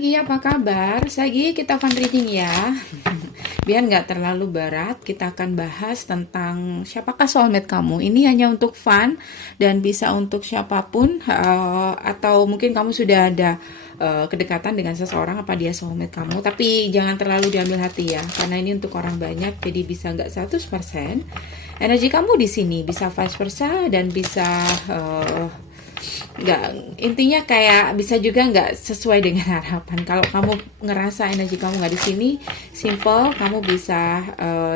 Sagi, apa kabar? Sagi, kita akan reading ya. Biar nggak terlalu berat, kita akan bahas tentang siapakah soulmate kamu. Ini hanya untuk fun dan bisa untuk siapapun, atau mungkin kamu sudah ada kedekatan dengan seseorang, apa dia soulmate kamu. Tapi jangan terlalu diambil hati ya, karena ini untuk orang banyak, jadi bisa nggak 100%. Energi kamu di sini bisa vice versa dan bisa nggak, intinya kayak bisa juga nggak sesuai dengan harapan. Kalau kamu ngerasa energi kamu nggak di sini, simple, kamu bisa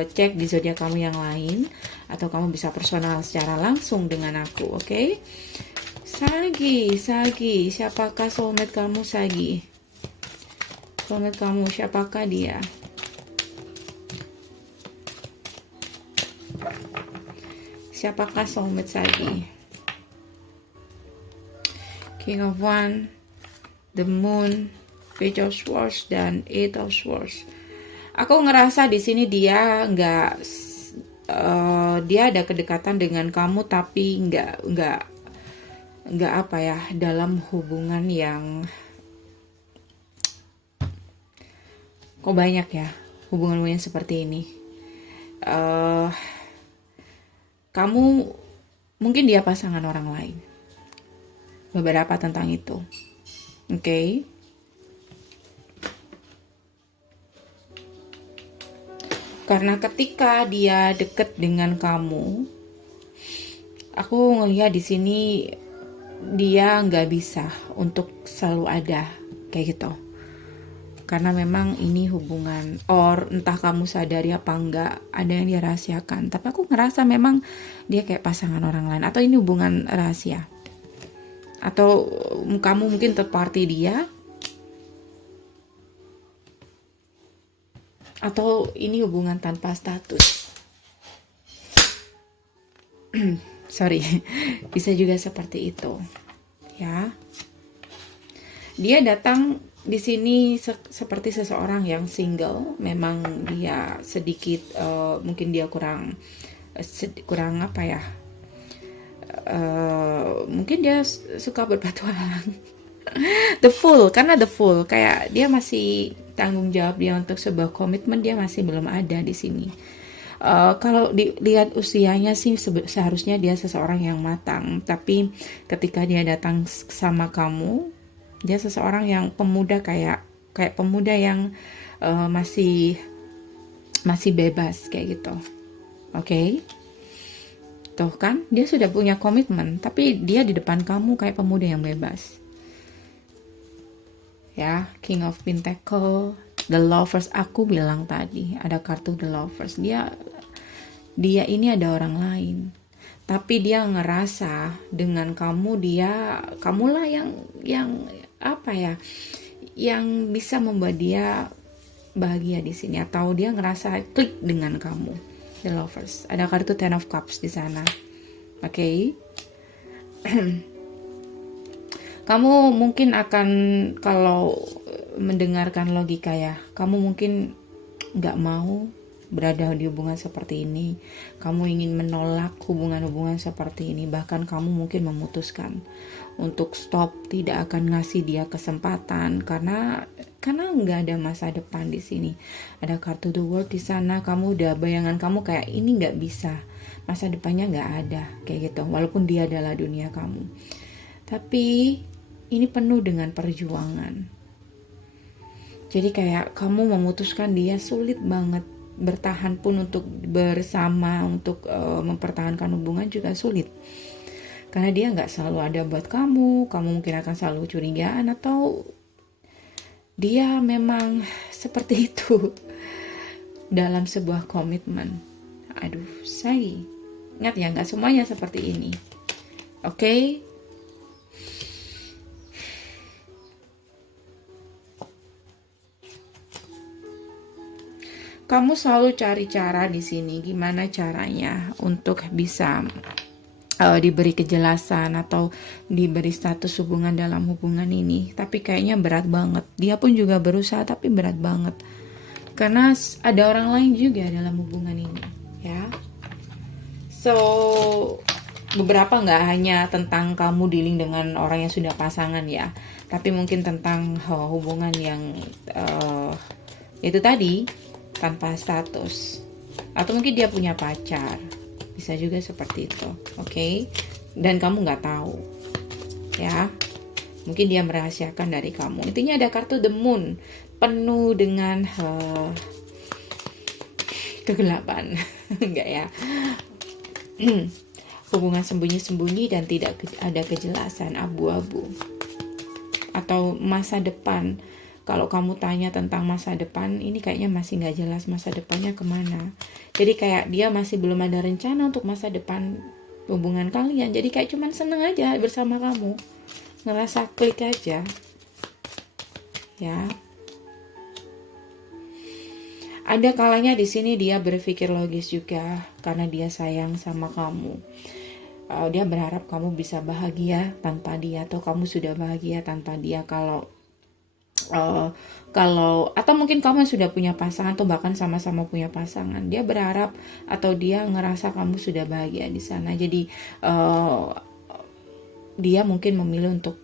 cek di zodiak kamu yang lain, atau kamu bisa personal secara langsung dengan aku. Oke? Sagi, siapakah soulmate kamu? Sagi, soulmate kamu siapakah dia? Siapakah soulmate Sagi? King of Wands, the Moon, Page of Swords, dan Eight of Swords. Aku ngerasa di sini dia nggak, dia ada kedekatan dengan kamu, tapi nggak apa ya, dalam hubungan yang kok banyak ya hubungan-hubungan seperti ini. Kamu mungkin dia pasangan orang lain. Beberapa tentang itu. Oke. Karena ketika dia deket dengan kamu, aku ngelihat di sini dia nggak bisa untuk selalu ada kayak gitu. Karena memang ini hubungan, or entah kamu sadari apa enggak, ada yang dia rahasiakan. Tapi aku ngerasa memang dia kayak pasangan orang lain, atau ini hubungan rahasia. Atau kamu mungkin third party dia, atau ini hubungan tanpa status. Sorry, bisa juga seperti itu ya. Dia datang di sini seperti seseorang yang single. Memang dia sedikit mungkin dia kurang apa ya, mungkin dia suka berpetualang. The Fool, karena The Fool kayak dia masih tanggung jawab dia untuk sebuah komitmen, dia masih belum ada di sini. Kalau dilihat usianya sih seharusnya dia seseorang yang matang, tapi ketika dia datang sama kamu, dia seseorang yang pemuda, kayak pemuda yang masih bebas kayak gitu. Oke? Tuh kan, dia sudah punya komitmen, tapi dia di depan kamu kayak pemuda yang bebas. Ya, King of Pentacle, The Lovers, aku bilang tadi, ada kartu The Lovers. Dia ini ada orang lain. Tapi dia ngerasa dengan kamu, kamulah yang apa ya, yang bisa membuat dia bahagia di sini, atau dia ngerasa klik dengan kamu. The Lovers. Ada kartu Ten of Cups di sana. Oke. Kamu mungkin akan, kalau mendengarkan logika ya, kamu mungkin nggak mau berada di hubungan seperti ini. Kamu ingin menolak hubungan-hubungan seperti ini. Bahkan kamu mungkin memutuskan untuk stop, tidak akan ngasih dia kesempatan karena nggak ada masa depan di sini. Ada kartu The World di sana. Kamu udah, bayangan kamu kayak ini nggak bisa, masa depannya nggak ada kayak gitu. Walaupun dia adalah dunia kamu, tapi ini penuh dengan perjuangan. Jadi kayak kamu memutuskan dia sulit banget. Bertahan pun untuk bersama, untuk mempertahankan hubungan juga sulit. Karena dia nggak selalu ada buat kamu. Kamu mungkin akan selalu curigaan, atau dia memang seperti itu dalam sebuah komitmen. Aduh, say. Ingat ya, nggak semuanya seperti ini. Oke? Kamu selalu cari cara di sini, gimana caranya untuk bisa diberi kejelasan atau diberi status hubungan dalam hubungan ini. Tapi kayaknya berat banget. Dia pun juga berusaha, tapi berat banget. Karena ada orang lain juga dalam hubungan ini, ya. So, beberapa nggak hanya tentang kamu dealing dengan orang yang sudah pasangan ya, tapi mungkin tentang hubungan yang itu tadi tanpa status, atau mungkin dia punya pacar, bisa juga seperti itu, oke? Dan kamu nggak tahu, ya? Mungkin dia merahasiakan dari kamu. Intinya ada kartu The Moon, penuh dengan kegelapan, enggak ya? Hubungan sembunyi-sembunyi dan tidak ada kejelasan, abu-abu. Atau masa depan. Kalau kamu tanya tentang masa depan, ini kayaknya masih nggak jelas masa depannya kemana. Jadi kayak dia masih belum ada rencana untuk masa depan hubungan kalian. Jadi kayak cuman seneng aja bersama kamu, ngerasa klik aja, ya. Ada kalanya di sini dia berpikir logis juga karena dia sayang sama kamu. Dia berharap kamu bisa bahagia tanpa dia, atau kamu sudah bahagia tanpa dia. Atau mungkin kamu yang sudah punya pasangan atau bahkan sama-sama punya pasangan, dia berharap atau dia ngerasa kamu sudah bahagia di sana. Jadi dia mungkin memilih untuk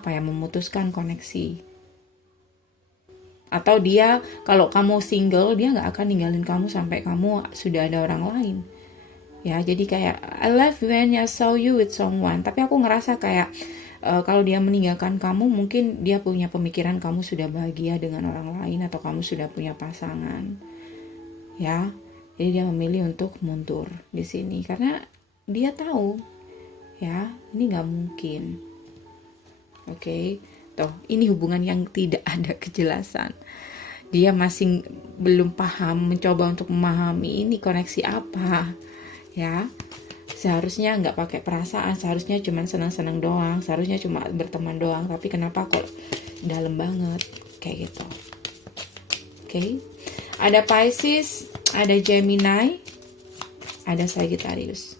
memutuskan koneksi. Atau dia, kalau kamu single, dia nggak akan ninggalin kamu sampai kamu sudah ada orang lain. Ya, jadi kayak I love when I saw you with someone. Tapi aku ngerasa kayak kalau dia meninggalkan kamu, mungkin dia punya pemikiran kamu sudah bahagia dengan orang lain atau kamu sudah punya pasangan. Ya, jadi dia memilih untuk mundur di sini karena dia tahu, ya, ini nggak mungkin. Oke. Tuh, ini hubungan yang tidak ada kejelasan. Dia masih belum paham, mencoba untuk memahami ini koneksi apa, ya. Seharusnya nggak pakai perasaan, seharusnya cuma senang-senang doang, seharusnya cuma berteman doang. Tapi kenapa kok dalam banget kayak gitu? Oke. Ada Pisces, ada Gemini, ada Sagittarius,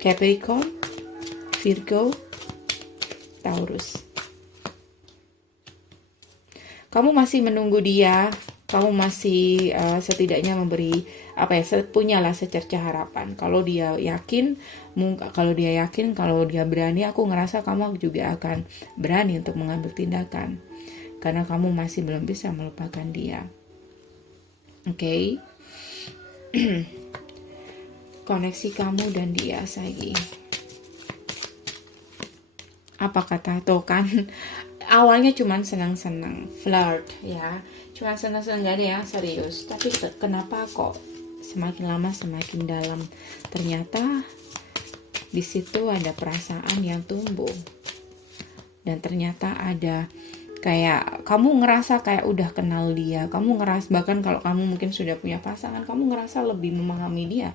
Capricorn, Virgo, Taurus. Kamu masih menunggu dia, kamu masih setidaknya memberi punyalah secerca harapan. Kalau dia yakin, kalau dia berani, aku ngerasa kamu juga akan berani untuk mengambil tindakan, karena kamu masih belum bisa melupakan dia. Oke. Koneksi kamu dan dia, Sagi. Apa kata tuh kan, awalnya cuman senang-senang, flirt ya, cuman senang-senang, gak ada yang serius. Tapi kenapa kok semakin lama semakin dalam? Ternyata di situ ada perasaan yang tumbuh, dan ternyata ada kayak kamu ngerasa kayak udah kenal dia, kamu ngerasa bahkan kalau kamu mungkin sudah punya pasangan, kamu ngerasa lebih memahami dia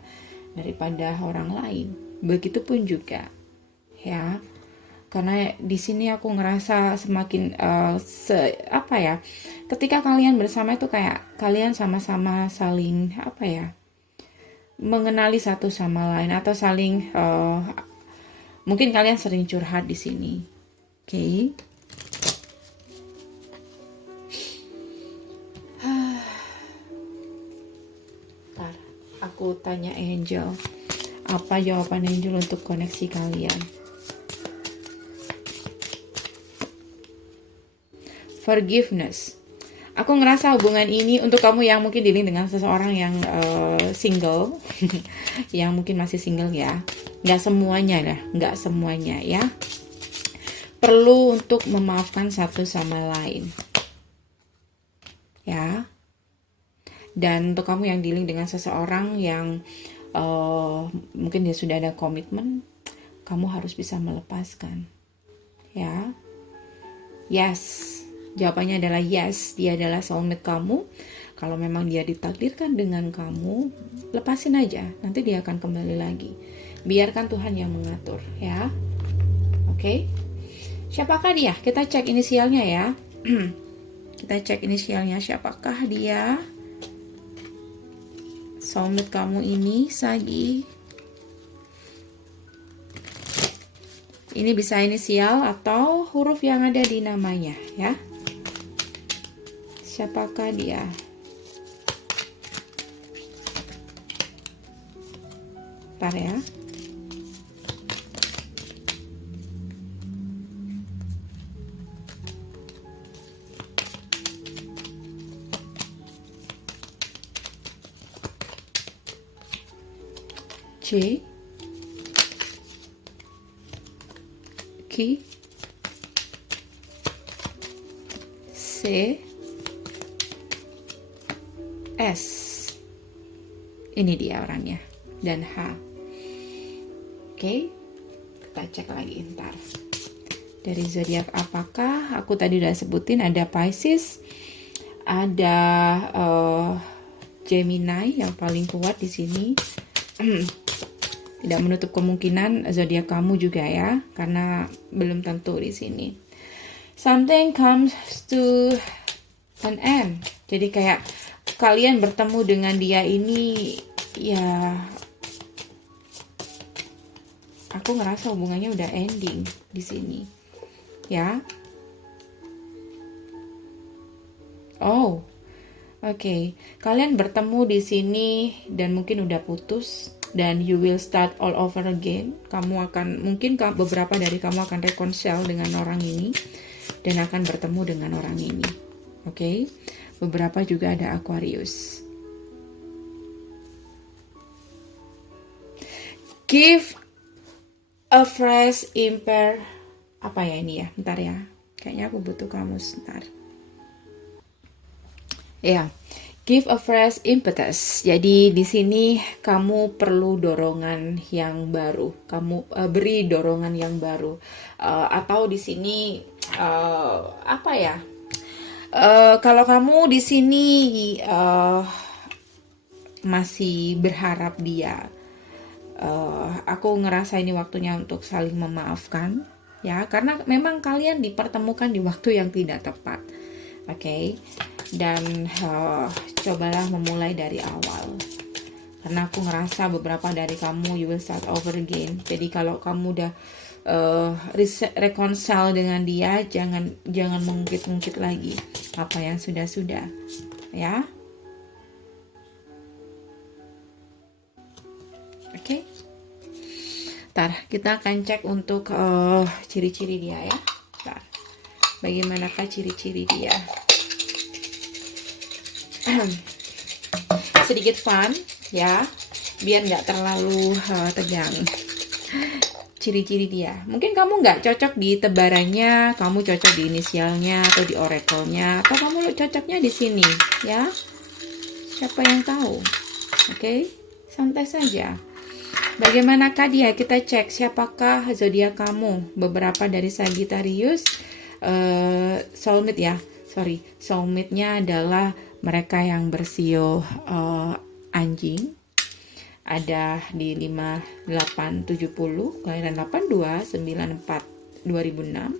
daripada orang lain. Begitupun juga, ya. Karena di sini aku ngerasa semakin ketika kalian bersama itu kayak kalian sama-sama saling mengenali satu sama lain, atau saling mungkin kalian sering curhat di sini. Oke. Ntar aku tanya Angel, apa jawaban Angel untuk koneksi kalian? Forgiveness. Aku ngerasa hubungan ini untuk kamu yang mungkin dealing dengan seseorang yang single, yang mungkin masih single ya. Nggak semuanya ya. Perlu untuk memaafkan satu sama lain. Ya. Dan untuk kamu yang dealing dengan seseorang yang mungkin dia sudah ada komitmen, kamu harus bisa melepaskan. Ya. Yes. Jawabannya adalah yes, dia adalah soulmate kamu. Kalau memang dia ditakdirkan dengan kamu, lepasin aja, nanti dia akan kembali lagi. Biarkan Tuhan yang mengatur, ya. Oke. Siapakah dia? Kita cek inisialnya ya. Kita cek inisialnya, siapakah dia? Soulmate kamu ini, Sagi. Ini bisa inisial atau huruf yang ada di namanya, ya. Siapakah dia? Ntar ya. C, Q, C, S. Ini dia orangnya. Dan H. Oke, kita cek lagi ntar. Dari zodiak apakah? Aku tadi udah sebutin ada Pisces, ada Gemini yang paling kuat di sini. Tidak menutup kemungkinan zodiak kamu juga ya, karena belum tentu di sini. Something comes to an end. Jadi kayak kalian bertemu dengan dia ini, ya aku ngerasa hubungannya udah ending di sini. Ya. Oh. Oke, kalian bertemu di sini dan mungkin udah putus dan you will start all over again. Kamu akan, mungkin beberapa dari kamu akan reconcile dengan orang ini dan akan bertemu dengan orang ini. Oke, beberapa juga ada Aquarius. Give a fresh imper. Apa ya ini ya? Bentar ya. Kayaknya aku butuh kamus. Bentar. Ya, give a fresh impetus. Jadi di sini kamu perlu dorongan yang baru. Kamu beri dorongan yang baru. Atau di sini apa ya? Kalau kamu di sini masih berharap dia, aku ngerasa ini waktunya untuk saling memaafkan, ya. Karena memang kalian dipertemukan di waktu yang tidak tepat. Oke, dan cobalah memulai dari awal, karena aku ngerasa beberapa dari kamu you will start over again. Jadi kalau kamu udah reconcile dengan dia, jangan mengungkit-ungkit lagi apa yang sudah ya. Oke. Ntar kita akan cek untuk ciri-ciri dia ya. Ntar. Bagaimanakah ciri-ciri dia? Sedikit fun ya, biar nggak terlalu tegang. Ciri-ciri dia, mungkin kamu nggak cocok di tebarannya, kamu cocok di inisialnya atau di oracle-nya, atau kamu cocoknya di sini ya. Siapa yang tahu? Oke, santai saja. Bagaimanakah dia? Kita cek siapakah zodiak kamu. Beberapa dari Sagittarius, soulmate ya. Soulmate-nya adalah mereka yang bersio anjing. Ada di 5870, kelahiran 82, 94, 2006.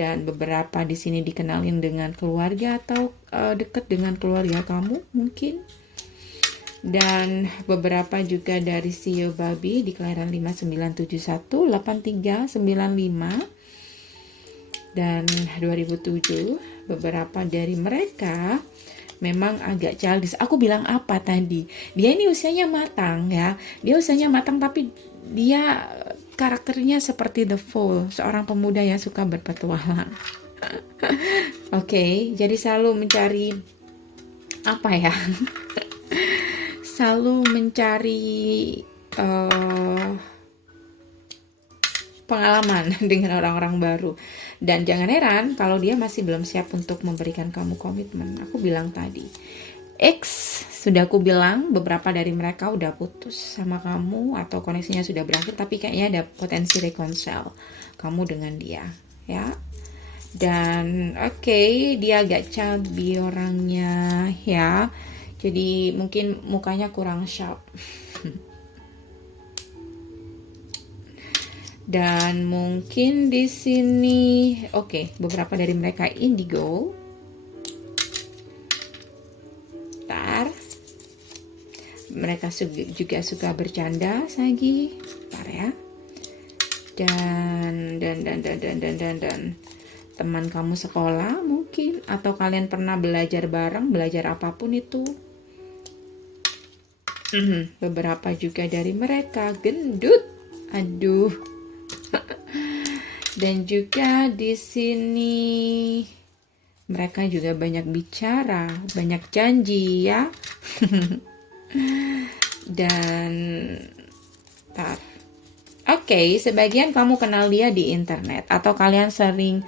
Dan beberapa di sini dikenalin dengan keluarga atau dekat dengan keluarga kamu mungkin. Dan beberapa juga dari sio babi di kelahiran 5971, 8395 dan 2007. Beberapa dari mereka memang agak childish. Aku bilang apa tadi? Dia ini usianya matang ya. Dia usianya matang tapi dia karakternya seperti The Fool, seorang pemuda yang suka berpetualang. Oke, jadi selalu mencari apa ya? Selalu mencari pengalaman dengan orang-orang baru. Dan jangan heran kalau dia masih belum siap untuk memberikan kamu komitmen. Aku bilang tadi, X sudah aku bilang beberapa dari mereka udah putus sama kamu atau koneksinya sudah berakhir, tapi kayaknya ada potensi reconcile kamu dengan dia ya. Dan oke, dia agak chubby orangnya ya, jadi mungkin mukanya kurang sharp. Dan mungkin di sini, oke, beberapa dari mereka indigo. Ntar, mereka juga suka bercanda, Sagi. Ntar ya. Dan teman kamu sekolah mungkin, atau kalian pernah belajar bareng, belajar apapun itu. Beberapa juga dari mereka gendut. Aduh. Dan juga di sini mereka juga banyak bicara, banyak janji ya. Dan tar. Oke, sebagian kamu kenal dia di internet atau kalian sering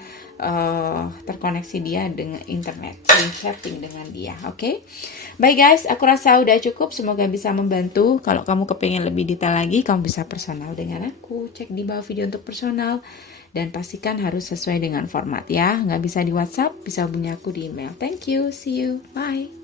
terkoneksi dia dengan internet, sering chatting dengan dia. Oke. Baik guys, aku rasa udah cukup. Semoga bisa membantu. Kalau kamu kepengen lebih detail lagi, kamu bisa personal dengan aku. Cek di bawah video untuk personal. Dan pastikan harus sesuai dengan format ya. Nggak bisa di WhatsApp, bisa hubungi aku di email. Thank you, see you, bye.